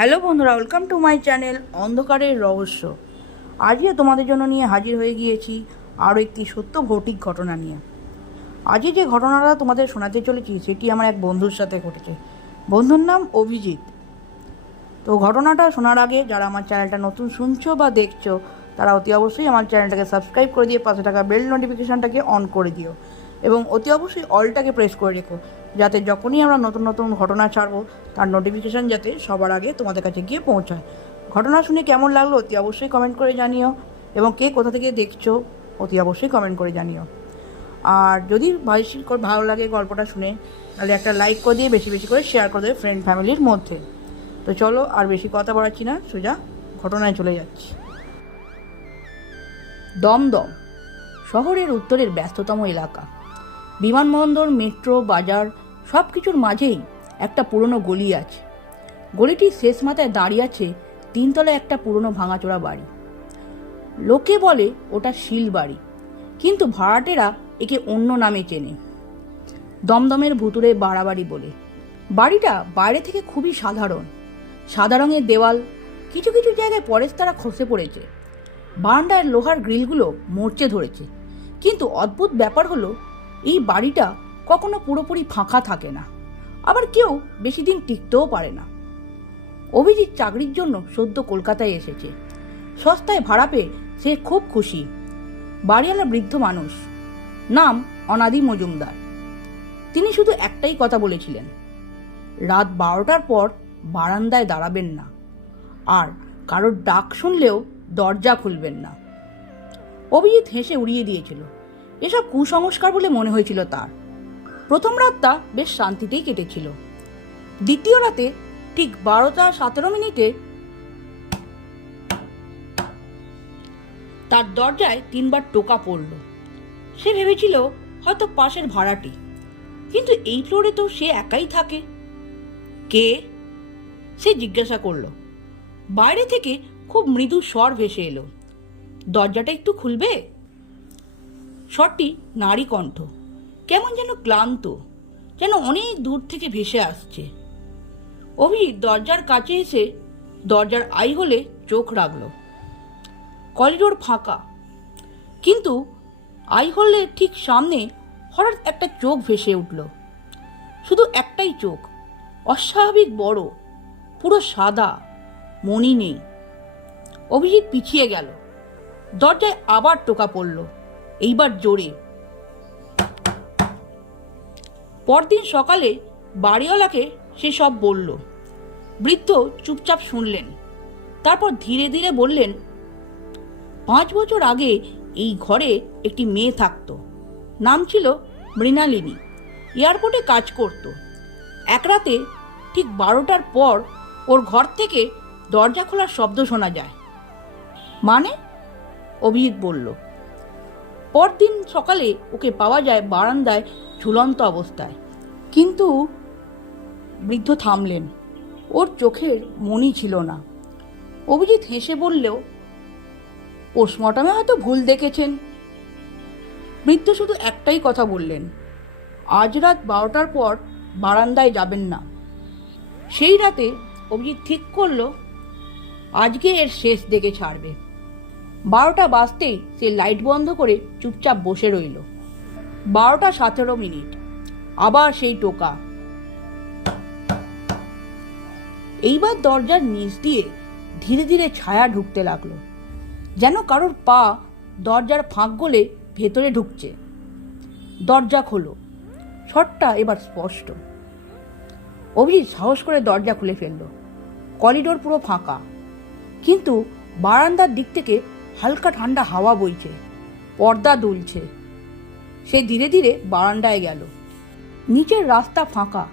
Hello বন্ধুরা, welcome to my channel অন্ধকারের রহস্য। আজকে তোমাদের জন্য নিয়ে হাজির হয়ে গিয়েছি আরও একটি সত্য ভৌতিক ঘটনা নিয়ে। আজকে যে ঘটনাটা তোমাদের শোনাতে চলেছি সেটি আমার এক বন্ধুর সাথে ঘটেছে। বন্ধুর নাম অভিজিৎ। তো ঘটনাটা শোনার আগে যারা আমার চ্যানেলটা নতুন শুনছো বা দেখছো তারা অতি অবশ্যই আমার চ্যানেলটাকে সাবস্ক্রাইব করে দিয়ে পাশে থাকা বেল নোটিফিকেশানটাকে অন করে দিও এবং অতি অবশ্যই অলটাকে প্রেস করে রেখো, যাতে যখনই আমরা নতুন নতুন ঘটনা ছাড়বো তার নোটিফিকেশান যাতে সবার আগে তোমাদের কাছে গিয়ে পৌঁছায়। ঘটনা শুনে কেমন লাগলো অতি অবশ্যই কমেন্ট করে জানিও এবং কে কোথা থেকে দেখছো অতি অবশ্যই কমেন্ট করে জানিও। আর যদি বেশি ভালো লাগে গল্পটা শুনে তাহলে একটা লাইক করে দিয়ে বেশি বেশি করে শেয়ার করে দেবে ফ্রেন্ড ফ্যামিলির মধ্যে। তো চলো আর বেশি কথা বাড়াচ্ছি না, সোজা ঘটনায় চলে যাচ্ছি। দমদম শহরের উত্তরের ব্যস্ততম এলাকা। বিমানবন্দর, মেট্রো, বাজার সব কিছুর মাঝেই একটা পুরনো গলি আছে। গলিটির শেষ মাথায় দাঁড়িয়ে আছে তিনতলা একটা পুরনো ভাঙাচোরা বাড়ি। লোকে বলে ওটা শিল বাড়ি, কিন্তু ভাড়াটেরা একে অন্য নামে চেনে, দমদমের ভুতুড়ে বাড়াবাড়ি বলে। বাড়িটা বাইরে থেকে খুবই সাধারণ, সাদা রঙের দেওয়াল, কিছু কিছু জায়গায় পরেস্তারা খসে পড়েছে, বারান্দার লোহার গ্রিলগুলো মরচে ধরেছে। কিন্তু অদ্ভুত ব্যাপার হলো এই বাড়িটা কখনো পুরোপুরি ফাঁকা থাকে না, আবার কেউ বেশি দিন টিকতেও পারে না। অভিজিৎ চাকরির জন্য সদ্য কলকাতায় এসেছে। সস্তায় ভাড়া পেয়ে সে খুব খুশি। বাড়িওয়ালা বৃদ্ধ মানুষ, নাম অনাদি মজুমদার। তিনি শুধু একটাই কথা বলেছিলেন, রাত 12টার পর বারান্দায় দাঁড়াবেন না, আর কারোর ডাক শুনলেও দরজা খুলবেন না। অভিজিৎ হেসে উড়িয়ে দিয়েছিল। এসব কুসংস্কার বলে মনে হয়েছিল তার। প্রথম রাতটা বেশ শান্তিতেই কেটেছিল। দ্বিতীয় রাতে ঠিক 12:17 তার দরজায় 3বার টোকা পড়ল। সে ভেবেছিল হয়তো পাশের ভাড়াটি, কিন্তু এই ফ্লোরে তো সে একাই থাকে। কে? সে জিজ্ঞাসা করল। বাইরে থেকে খুব মৃদু স্বর ভেসে এলো, দরজাটা একটু খুলবে? স্বরটি নারী কণ্ঠ, কেমন যেন ক্লান্ত, যেন অনেক দূর থেকে ভেসে আসছে। অভিজিৎ দরজার কাছে এসে দরজার আই হলে চোখ রাখল। করিডোর ফাঁকা, কিন্তু আই হলে ঠিক সামনে হঠাৎ একটা চোখ ভেসে উঠল। শুধু একটাই চোখ, অস্বাভাবিক বড়, পুরো সাদা, মণি নেই। অভিজিৎ পিছিয়ে গেল। দরজায় আবার টোকা পড়ল, এইবার জোরে। পরদিন সকালে বাড়িওয়ালাকে সে সব বলল। বৃদ্ধ চুপচাপ শুনলেন, তারপর ধীরে ধীরে বললেন, 5 বছর আগে এই ঘরে একটি মেয়ে থাকতো। নাম ছিল মৃণালিনী। এয়ারপোর্টে কাজ করত। এক রাতে ঠিক 12টার পর ওর ঘর থেকে দরজা খোলার শব্দ শোনা যায়। মানে? অভিজিৎ বলল। পরদিন সকালে ওকে পাওয়া যায় বারান্দায় ঝুলন্ত অবস্থায়। কিন্তু বৃদ্ধ থামলেন। ওর চোখের মণি ছিল না। অভিজিৎ হেসে বললেও, পোস্টমর্টমে হয়তো ভুল দেখেছেন। বৃদ্ধ শুধু একটাই কথা বললেন, আজ রাত 12টার পর বারান্দায় যাবেন না। সেই রাতে অভিজিৎ ঠিক করলো আজকে এর শেষ দেখে ছাড়বে। 12টা বাজতেই সে লাইট বন্ধ করে চুপচাপ বসে রইল। 12:17 আবার সেই টোকা। এইবার দরজার নিচ দিয়ে ধীরে ধীরে ছায়া ঢুকতে লাগলো, যেন কারোর পা দরজার ফাঁক গলে ভেতরে ঢুকছে। দরজা খোলো, শটটা এবার স্পষ্ট। অভিজিৎ সাহস করে দরজা খুলে ফেলল। করিডোর পুরো ফাঁকা, কিন্তু বারান্দার দিক থেকে হালকা ঠান্ডা হাওয়া বইছে, পর্দা দুলছে। সে ধীরে ধীরে বারান্দায় গেল। নিচের রাস্তা ফাঁকা,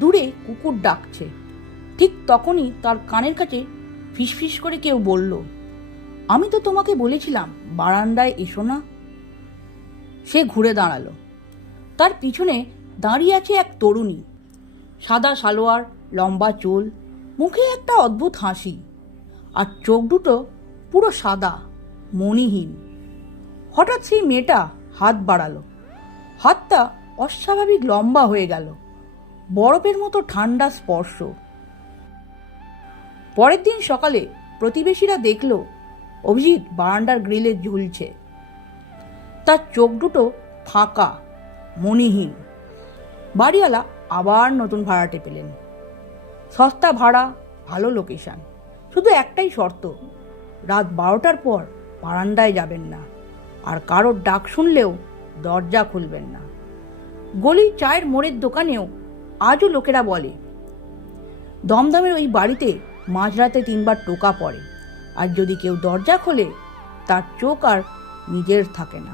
দূরে কুকুর ডাকছে। ঠিক তখনই তার কানের কাছে ফিসফিস করে কেউ বলল, আমি তো তোমাকে বলেছিলাম বারান্দায় এসো না। সে ঘুরে দাঁড়ালো। তার পিছনে দাঁড়িয়ে আছে এক তরুণী, সাদা সালোয়ার, লম্বা চুল, মুখে একটা অদ্ভুত হাসি, আর চোখ দুটো পুরো সাদা, মণিহীন। হঠাৎ সেই মেয়েটা হাত বাড়ালো। হাতটা অস্বাভাবিক লম্বা হয়ে গেল, বরফের মতো ঠান্ডা স্পর্শ। পরের দিন সকালে প্রতিবেশীরা দেখল অভিজিৎ বারান্দার গ্রিলে ঝুলছে। তার চোখ দুটো ফাঁকা, মণিহীন। বাড়িওয়ালা আবার নতুন ভাড়াটে পেলেন। সস্তা ভাড়া, ভালো লোকেশন, শুধু একটাই শর্ত, রাত 12টার পর বারান্দায় যাবেন না, আর কারোর ডাক শুনলেও দরজা খুলবেন না। গলির চায়ের মোড়ের দোকানেও আজও লোকেরা বলে, দমদমের ওই বাড়িতে মাঝরাতে 3বার টোকা পড়ে, আর যদি কেউ দরজা খোলে তার চোখ আর নিজের থাকে না।